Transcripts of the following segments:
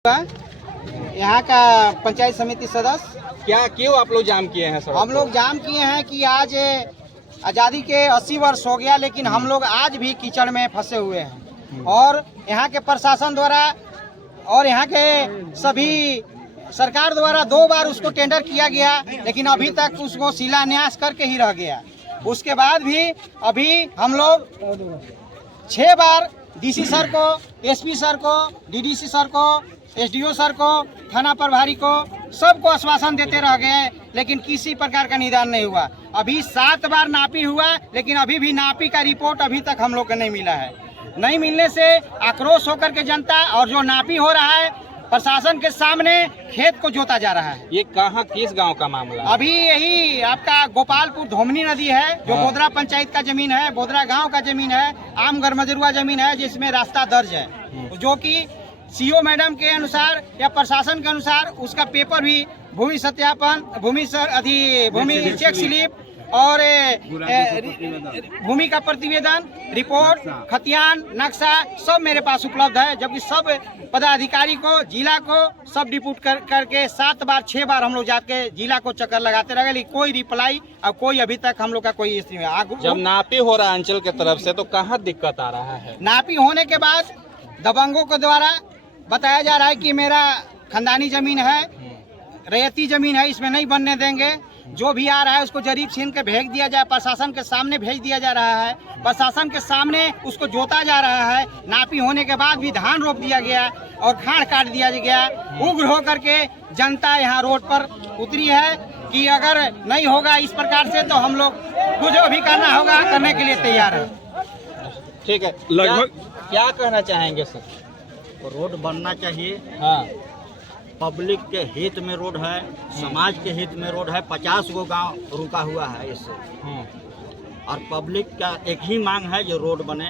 यहाँ का पंचायत समिति सदस्य। क्या क्यों आप लोग जाम किए हैं? हम लोग जाम किए हैं कि आज आज़ादी के 80 वर्ष हो गया, लेकिन हम लोग आज भी कीचड़ में फंसे हुए हैं। और यहाँ के प्रशासन द्वारा और यहाँ के सभी सरकार द्वारा 2 बार उसको टेंडर किया गया, लेकिन अभी तक उसको शिलान्यास करके ही रह गया। उसके बाद भी अभी हम लोग 6 बार डीसी सर को, एसपी सर को, डीडीसी सर को, एसडीओ सर को, थाना प्रभारी को, सबको आश्वासन देते रह गए, लेकिन किसी प्रकार का निदान नहीं हुआ। अभी 7 बार नापी हुआ, लेकिन अभी भी नापी का रिपोर्ट अभी तक हम लोग को नहीं मिला है। नहीं मिलने से आक्रोश होकर के जनता और जो नापी हो रहा है प्रशासन के सामने खेत को जोता जा रहा है। ये कहाँ, किस गांव का मामला है? अभी यही आपका गोपालपुर धोमनी नदी है, जो बोदरा पंचायत का जमीन है, बोदरा गांव का जमीन है, आमगर मजरुआ जमीन है, जिसमें रास्ता दर्ज है, जो कि सीओ मैडम के अनुसार या प्रशासन के अनुसार उसका पेपर भी भूमि सत्यापन, भूमि चेक स्लिप और भूमि का प्रतिवेदन, रिपोर्ट, खतियान, नक्शा सब मेरे पास उपलब्ध है। जबकि सब पदाधिकारी को, जिला को सब डिप्यूट करके 7 बार 6 बार हम लोग जाके जिला को चक्कर लगाते रहे, लेकिन कोई रिप्लाई और कोई अभी तक हम लोग का कोई स्थिति नहीं। जब नापी हो रहा है अंचल के तरफ से, तो कहाँ दिक्कत आ रहा है? नापी होने के बाद दबंगों के द्वारा बताया जा रहा है कि मेरा खानदानी जमीन है, रैयती जमीन है, इसमें नहीं बनने देंगे। जो भी आ रहा है उसको जरीब छीन के भेज दिया जाए, प्रशासन के सामने भेज दिया जा रहा है, प्रशासन के सामने उसको जोता जा रहा है। नापी होने के बाद भी धान रोप दिया गया और खाड़ काट दिया गया। उग्र होकर के जनता यहाँ रोड पर उतरी है कि अगर नहीं होगा इस प्रकार से तो हम लोग को जो भी करना होगा करने के लिए तैयार है। ठीक है, लगभग क्या कहना चाहेंगे सर? रोड बनना चाहिए। हाँ, पब्लिक के हित में रोड है, समाज के हित में रोड है। 50 गो गांव रुका हुआ है इससे, और पब्लिक का एक ही मांग है जो रोड बने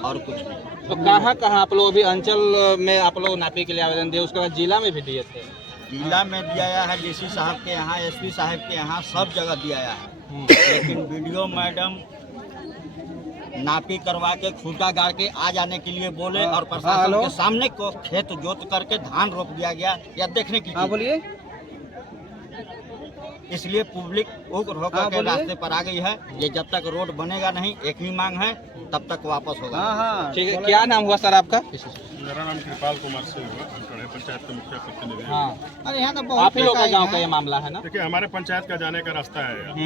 और कुछ नहीं। तो कहाँ आप लोग अभी अंचल में आप लोग नापी के लिए आवेदन दिए, उसके बाद जिला में भी दिए थे? जिला में दिया है, डीसी साहब के यहाँ, एसपी साहब के यहाँ, सब जगह दिया है। लेकिन वीडियो मैडम नापी करवा के खूंटा गाड़ के आ जाने के लिए बोले, और प्रशासन के सामने को खेत जोत करके धान रोप दिया गया, या देखने की। हाँ बोलिए। इसलिए पब्लिक उग्र होकर के रास्ते पर आ गई है। ये जब तक रोड बनेगा नहीं, एक ही मांग है, तब तक वापस होगा। हाँ, ठीक है, क्या नाम हुआ सर आपका? मेरा नाम कृपाल कुमार सिंह हुआ, पंचायत का मुखिया प्रतिनिधि। हाँ, अरे यहाँ तो बहुत आप ही लोग का गाँव का ये मामला है ना? देखिए, हमारे पंचायत का जाने का रास्ता है और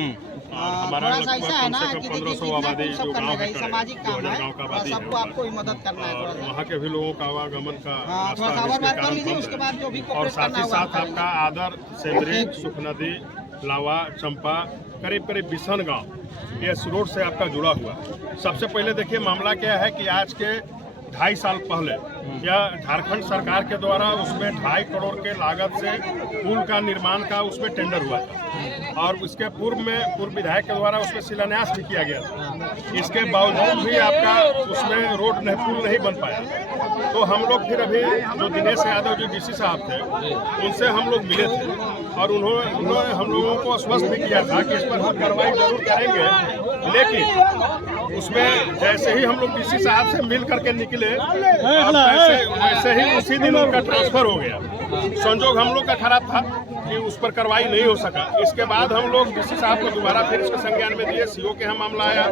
हमारा थोड़ा सा ऐसा है ना कि 1500 आबादी जो गाँव है, सामाजिक काम है, गाँव का आबादी सबको है, आपको ही मदद करना है। और वहाँ के भी लोगों का आवागमन का रास्ता थोड़ा सा है, और बात जिसके कर कारण लीजिए, बंद उसके है। बाद जो भी और साथ ही साथ आपका आदर, सेंद्री, सुख नदी, लावा, चंपा, करीब 20 गाँव ये इस रोड से आपका जुड़ा हुआ है। सबसे पहले देखिए मामला क्या है कि आज के 2.5 साल पहले यह झारखंड सरकार के द्वारा उसमें 2.5 करोड़ के लागत से पुल का निर्माण का उसमें टेंडर हुआ था, और उसके पूर्व विधायक के द्वारा उसमें शिलान्यास भी किया गया था। इसके बावजूद भी आपका उसमें रोड नहीं, पुल नहीं बन पाया। तो हम लोग फिर अभी जो दिनेश यादव जो डीसी साहब थे, उनसे हम लोग मिले थे, और उन्होंने हम लोगों को आश्वस्त भी किया था कि इस पर हम कार्रवाई जरूर करेंगे। लेकिन उसमें जैसे ही हम लोग डीसी साहब से मिल करके निकले, वैसे ही उसी दिन उनका ट्रांसफर हो गया। संजोग हम लोग का खराब था कि उस पर कार्रवाई नहीं हो सका। इसके बाद हम लोग डीसी साहब को दोबारा फिर इसके संज्ञान में दिए, सीओ के यहाँ मामला आया,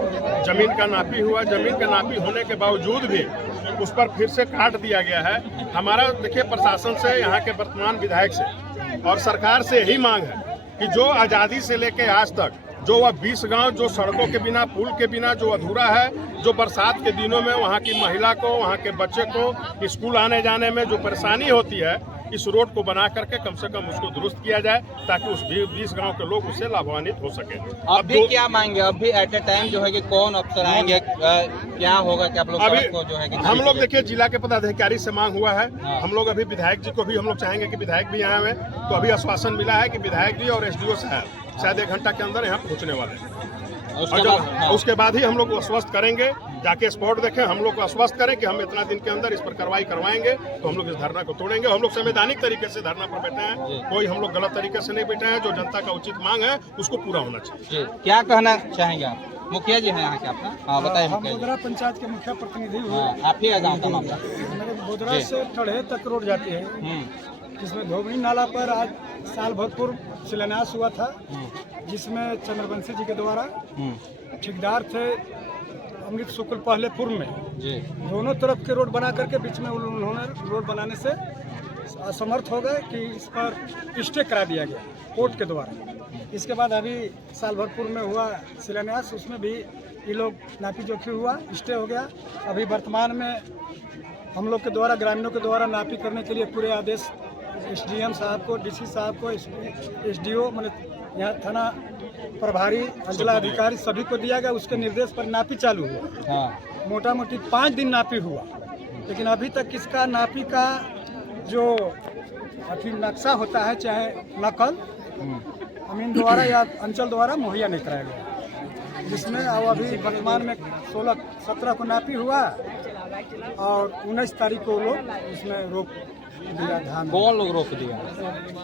जमीन का नापी हुआ। जमीन का नापी होने के बावजूद भी उस पर फिर से काट दिया गया है। हमारा देखिए प्रशासन से, यहाँ के वर्तमान विधायक से और सरकार से यही मांग है कि जो आज़ादी से लेके आज तक जो वह 20 गांव जो सड़कों के बिना, पुल के बिना जो अधूरा है, जो बरसात के दिनों में वहां की महिला को, वहां के बच्चे को स्कूल आने जाने में जो परेशानी होती है, इस रोड को बना करके कम से कम उसको दुरुस्त किया जाए, ताकि उस 20 गांव के लोग उससे लाभान्वित हो सके। अब भी क्या मांगे? अब भी एट ए टाइम जो है कि कौन अफसर आएंगे, क्या होगा कि आप लोग अभी को जो है कि हम लोग देखिए जिला के पदाधिकारी से मांग हुआ है। हम लोग अभी विधायक जी को भी हम लोग चाहेंगे कि विधायक भी यहाँ आए, तो अभी आश्वासन मिला है कि विधायक जी और एसडीओ साहब शायद 1 घंटा के अंदर यहाँ पहुँचने वाले हैं। उसके बाद ही हम लोग आश्वस्त करेंगे, जाके स्पॉट देखें, हम लोग को आश्वस्त करें कि हम इतना दिन के अंदर इस पर कार्रवाई करवाएंगे, तो हम लोग इस धरना को तोड़ेंगे। हम लोग संवैधानिक तरीके से धरना पर बैठे हैं, कोई हम लोग गलत तरीके से नहीं बैठे हैं। जो जनता का उचित मांग है उसको पूरा होना चाहिए। क्या कहना चाहेंगे आप? मुखिया जी हैं यहाँ के अपना? हाँ बताइए। हम बोदरा पंचायत के मुखिया प्रतिनिधि हुए। आप ही गाँव का मामला? गोदरा जी। से टढ़े तक रोड जाती है, जिसमें धोबनी नाला पर आज साल भर पूर्व शिलान्यास हुआ था, जिसमें चंद्रवंशी जी के द्वारा ठेकेदार थे अमृत शुक्ल पहले पूर्व में जी दोनों तरफ के रोड बना करके बीच में उन्होंने रोड बनाने से असमर्थ हो गए कि इस पर स्टे करा दिया गया कोर्ट के द्वारा। इसके बाद अभी साल भर पूर्व में हुआ शिलान्यास, उसमें भी ये लोग नापी जोखी हुआ, स्टे हो गया। अभी वर्तमान में हम लोग के द्वारा ग्रामीणों के द्वारा नापी करने के लिए पूरे आदेश एसडीएम साहब को, डीसी साहब को, एसडीओ मतलब यहाँ थाना प्रभारी अंचला अधिकारी सभी को दिया गया। उसके निर्देश पर नापी चालू हुआ। हाँ मोटा मोटी 5 दिन नापी हुआ, लेकिन अभी तक इसका नापी का जो अभी नक्शा होता है चाहे नकल अमीन द्वारा या अंचल द्वारा मुहैया नहीं कराया गया, जिसमें अब अभी वर्तमान में 16-17 को नापी हुआ और 19 तारीख को लोग उसमें रोक दिया धान। कौन लोग रोक दिया?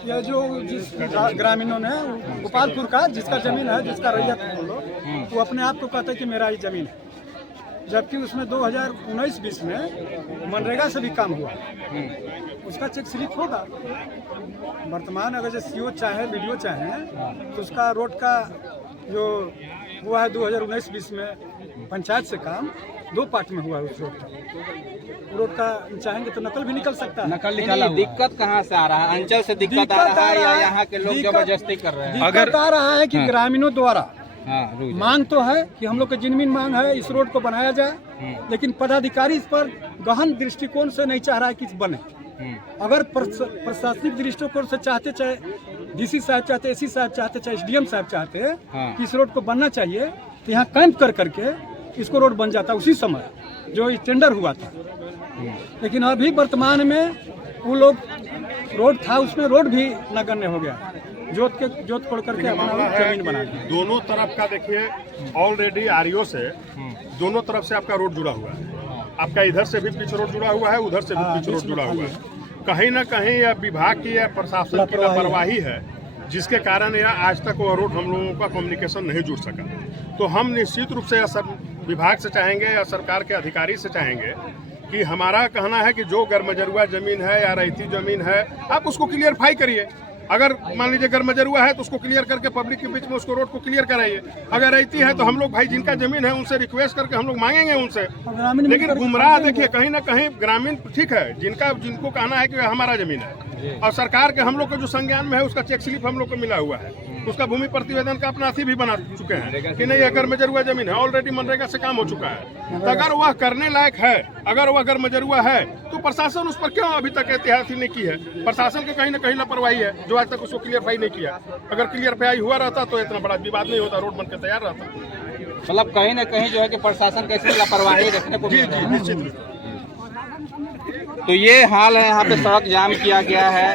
यह जो जिस ग्रामीणों ने गोपालपुर का जिसका जमीन है, जिसका रैयत बोलो, वो अपने आप को कहता है कि मेरा ही जमीन है, जबकि उसमें 2019-20 में मनरेगा से भी काम हुआ, उसका चेक स्लिप होगा। वर्तमान अगर जो सीओ चाहे वीडियो चाहे तो उसका रोड का जो हुआ है 2019-20 में पंचायत से काम 2 पार्ट में हुआ है। उस रोड का चाहेंगे तो नकल भी निकल सकता है। नकल निकाला। दिक्कत कहाँ से आ रहा है? अंचल से दिक्कत आ रहा है या यहाँ के लोग जबरदस्ती कर रहे हैं? दिक्कत आ रहा है कि ग्रामीणों द्वारा हाँ मांग तो है कि हम लोग की जिनमीन मांग है इस रोड को बनाया जाए, लेकिन पदाधिकारी इस पर गहन दृष्टिकोण से नहीं चाह रहा है कि बने। अगर प्रशासनिक दृष्टिकोण से चाहते, चाहे डीसी साहब चाहते, एसी साहब चाहते, चाहे एसडीएम साहब चाहते कि इस रोड को बनना चाहिए, तो यहाँ कैंप कर करके इसको रोड बन जाता उसी समय जो टेंडर हुआ था। लेकिन अभी वर्तमान में वो लोग रोड था उसमें रोड भी नगण्य हो गया, जोत खोल करके अपना जमीन बना दी। दोनों तरफ का देखिए ऑलरेडी आरईओ से दोनों तरफ से आपका रोड जुड़ा हुआ है। आपका इधर से भी पिच रोड जुड़ा हुआ है, उधर से भी पिच रोड जुड़ा हुआ है। कहीं ना कहीं यह विभाग की या प्रशासन की लापरवाही है, जिसके कारण यह आज तक वो रोड हम लोगों का कम्युनिकेशन नहीं जुड़ सका। तो हम निश्चित रूप से विभाग से चाहेंगे या सरकार के अधिकारी से चाहेंगे कि हमारा कहना है कि जो गरमजरुआ जमीन है या रैती जमीन है, आप उसको क्लियरफाई करिए। अगर मान लीजिए गरमजरुआ है तो उसको क्लियर करके पब्लिक के बीच में उसको रोड को क्लियर कराइए। अगर रहती है तो हम लोग भाई जिनका जमीन है उनसे रिक्वेस्ट करके हम लोग मांगेंगे उनसे। लेकिन गुमराह देखिए कहीं ना कहीं ग्रामीण ठीक है, जिनको कहना है कि हमारा जमीन है और सरकार के हम लोग को जो संज्ञान में है उसका चेक स्लिप हम लोग को मिला हुआ है, उसका भूमि प्रतिवेदन का अपना अथी भी बना चुके हैं कि नहीं अगर मजरुआ जमीन है, ऑलरेडी मनरेगा से काम हो चुका है। तो अगर वह करने लायक है, अगर वह अगर मजरुआ है तो प्रशासन उस पर क्यों अभी तक एहतियाती नहीं की है? प्रशासन के कहीं ना कहीं लापरवाही है जो आज तक उसको क्लियरफाई नहीं किया। अगर क्लियरफाई हुआ रहता तो इतना बड़ा विवाद नहीं होता, रोड बनकर तैयार रहता। मतलब कहीं ना कहीं जो है कि प्रशासन कैसे लापरवाही देखने को जी मिल रही जी है। निश्चित रूप से। तो ये हाल है, यहाँ पे सड़क जाम किया गया है।